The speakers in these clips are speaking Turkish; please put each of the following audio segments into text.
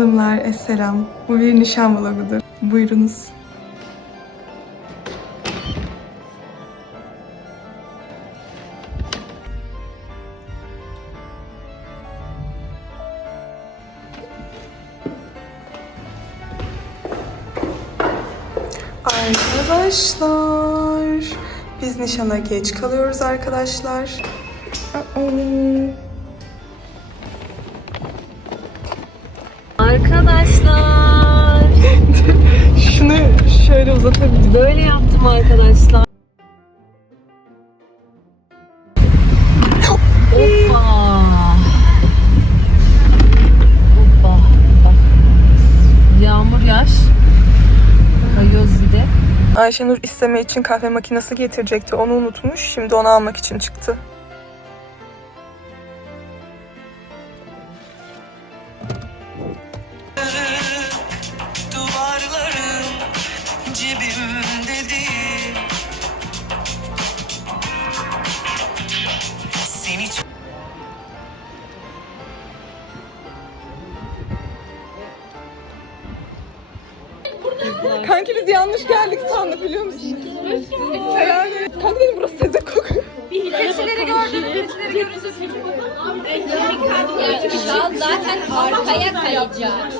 Hanımlar esselam. Bu bir nişan vlogudur. Buyurunuz. Arkadaşlar, biz nişana geç kalıyoruz arkadaşlar. Aa. Şöyle uzatabilirim. Böyle yaptım arkadaşlar. Hoppa. Hoppa. Bak. Yağmur yaş. Kayıyoruz bir de. Ayşenur isteme için kahve makinesi getirecekti. Onu unutmuş. Şimdi onu almak için çıktı. Cebimde değil Seni Kanki biz yanlış geldik sandık biliyor musun? Yani, kanka dedim burası tezek kokuyor. Şal zaten arkaya kayacak.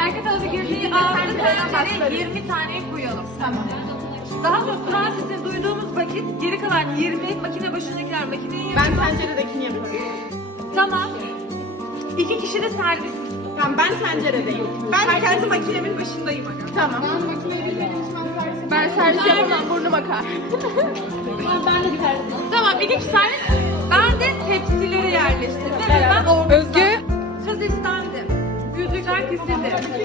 Arka tarafa girdiği ağırlıkları 20 tane koyalım. Tamam. Daha sonra Kur'an sesini duyduğumuz vakit geri kalan 20 makine başındakiler makineyi Ben tenceredekini yapıyorum. Tamam. İki kişi de servis. Tamam ben tenceredeyim. Ben kendi makinemin başındayım. Aga. Tamam. Ben servis yapamam burnum akar. ben de servis. Tamam iki kişi servis. Ben de tepsileri yerleştirdim. ve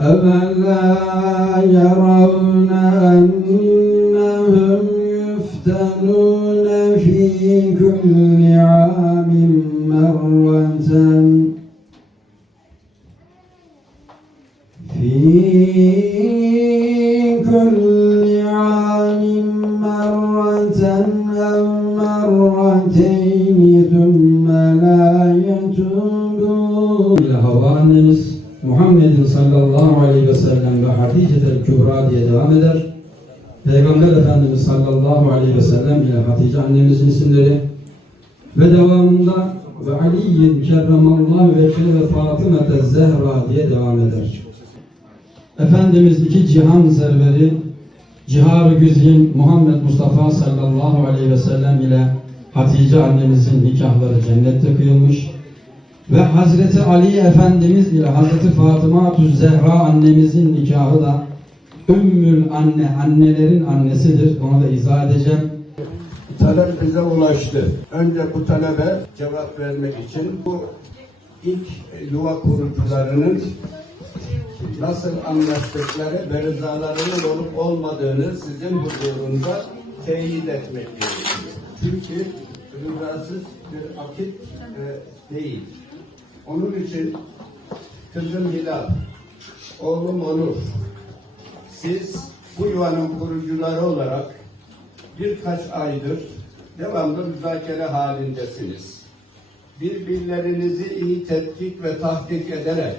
أفلا يرون أنهم يفتنون في كل عام مرة في كل عام مرة أو مرتين Hatice'tel Kübra diye devam eder. Peygamber Efendimiz sallallahu aleyhi ve sellem ile Hatice annemizin isimleri ve devamında ve Ali'yin kerremallahu ve ve Fatıma Zehra diye devam eder. Efendimiz iki cihan serveri Cihar-ı Güzin Muhammed Mustafa sallallahu aleyhi ve sellem ile Hatice annemizin nikahları cennette kıyılmış ve Hazreti Ali Efendimiz ile Hazreti Fatıma Zehra annemizin nikahı da Ümmül Anne, annelerin annesidir. Onu da izah edeceğim. Talep bize ulaştı. Önce bu talebe cevap vermek için bu ilk yuva kurucularının nasıl anlaştıkları ve rızalarının olup olmadığını sizin huzurunda teyit etmek gerekiyor. Çünkü rızasız bir akit e, değil. Onun için kızım Hilal, oğlum Onur, siz bu yuvanın kurucuları olarak birkaç aydır devamlı müzakere halindesiniz. Birbirlerinizi iyi tetkik ve tahkik ederek,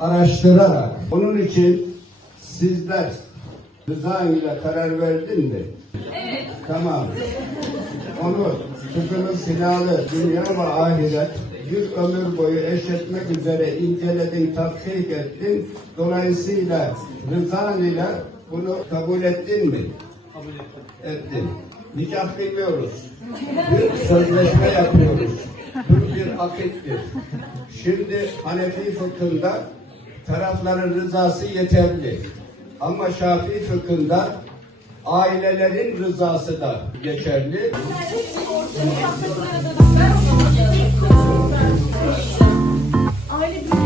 araştırarak, onun için sizler rıza ile karar verdin mi? Evet. Tamam. Onu kızımız Hilal'ı dünya ve ahiret bir ömür boyu eş etmek üzere inceledin, tahkik ettin. Dolayısıyla rızan ile bunu kabul ettin mi? ettin. Nikah bilmiyoruz. Bir sözleşme yapıyoruz. Bu bir akittir. Şimdi Hanefi fıkhında tarafların rızası yeterli. Ama Şafii fıkhında ailelerin rızası da geçerli. Değil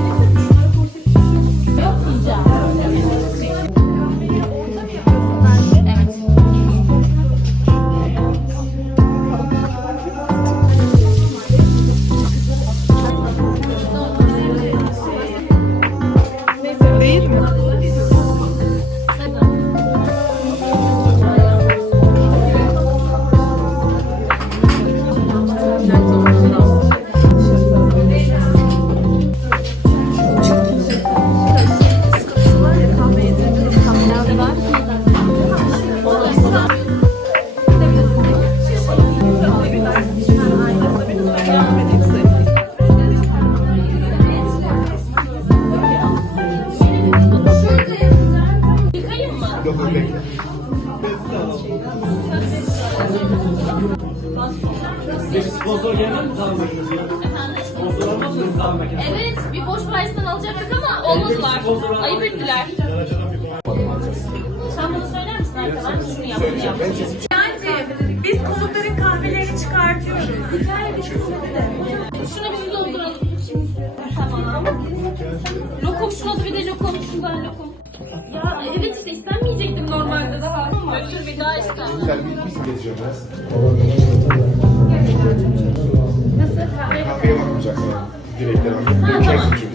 bir boş parasından alacaktık ama olmadılar. Ayıp ettiler. Sen bana söyler misin arkadan? Şunu yap, bunu yap. Bence biz konukların kahvelerini çıkartıyoruz. Şunu bizi dolduralım. Tamam. Lokum, şuna da bir de lokum. Şundan lokum. Ya evet işte istenmeyecektim normalde daha. Özür bir daha istem. Kafeye bakmayacaksın. Direkleri bakıp göreceksin çünkü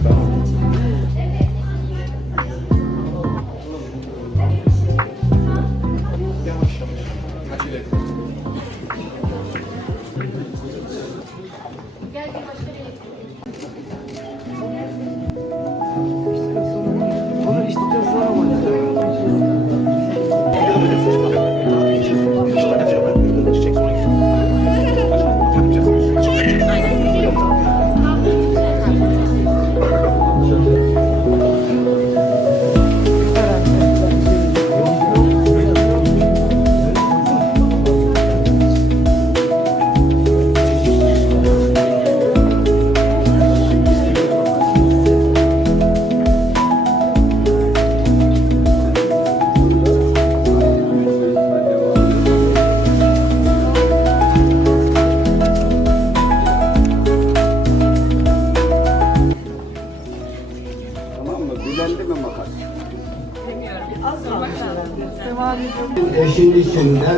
Eşin içinde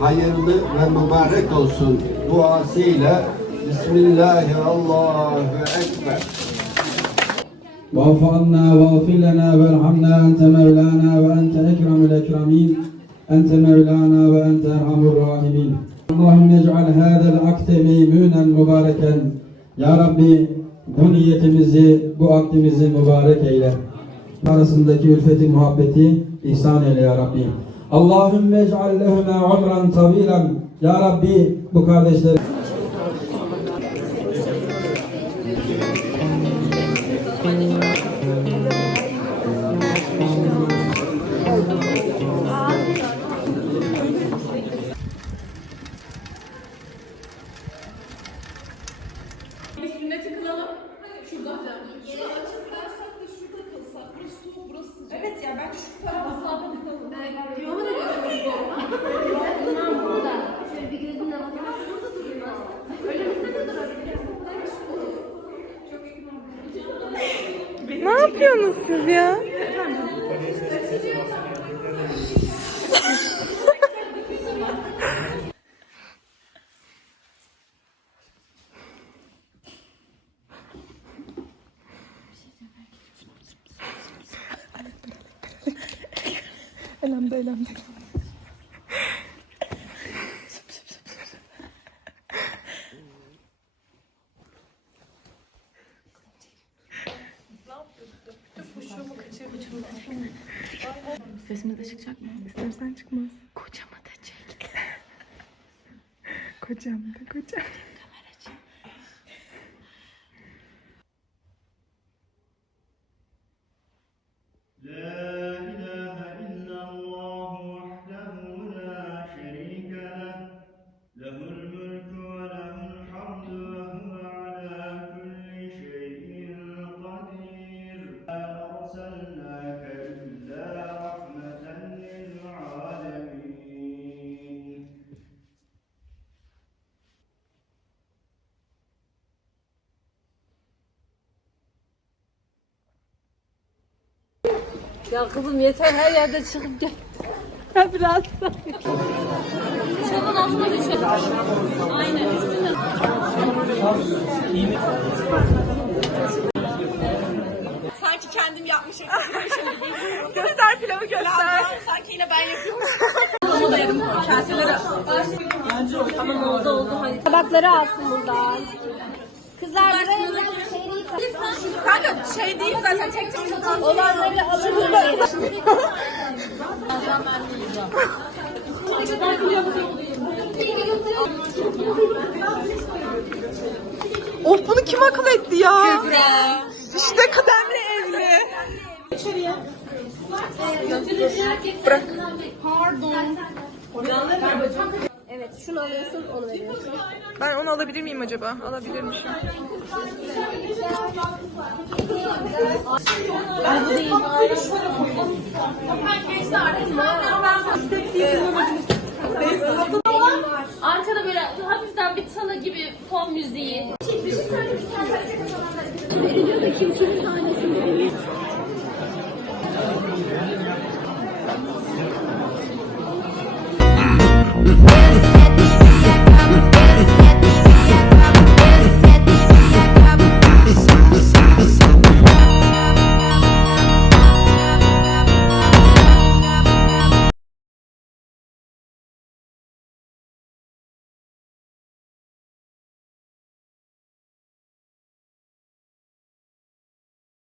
hayırlı ve mübarek olsun duasıyla Bismillahirrahmanirrahim. واعف عنا واغفر لنا وارحمنا أنت مولانا وأنت أكرم الأكرمين أنت مولانا وأنت أرحم الراحمين اللهم اجعل هذا العقد ميمونا مباركا Ya Rabbi bu niyetimizi, bu akdimizi mübarek eyle. Arasındaki ülfeti, muhabbeti ihsan eyle ya Rabbi. Allahümme ec'al lehuma umran tavilan. Ya Rabbi bu kardeşleri yapıyorsunuz siz ya? Çıkacak mı? İstersen çıkmaz. Kocamı da çek. kocam da kocam. Ya kızım yeter her yerde çıkıp gel. Biraz da. Çabuk altına düşelim. Aynen üstüne. Sanki kendim yapmışım. göster pilavı göster. Sanki yine ben yapıyormuşum. Ama da yarım kaseleri. Tamam oldu oldu hadi. Tabakları alsın buradan. Kızlar buraya Kanka şey değil zaten tek tek olanları alın. Of bunu kim akıl etti ya? İşte kıdemli evli. Bırak. Evet şunu alıyorsun onu veriyorsun. Ben onu alabilir miyim acaba? Alabilirmişim. Arkada böyle hafiften bir tana gibi fon müziği.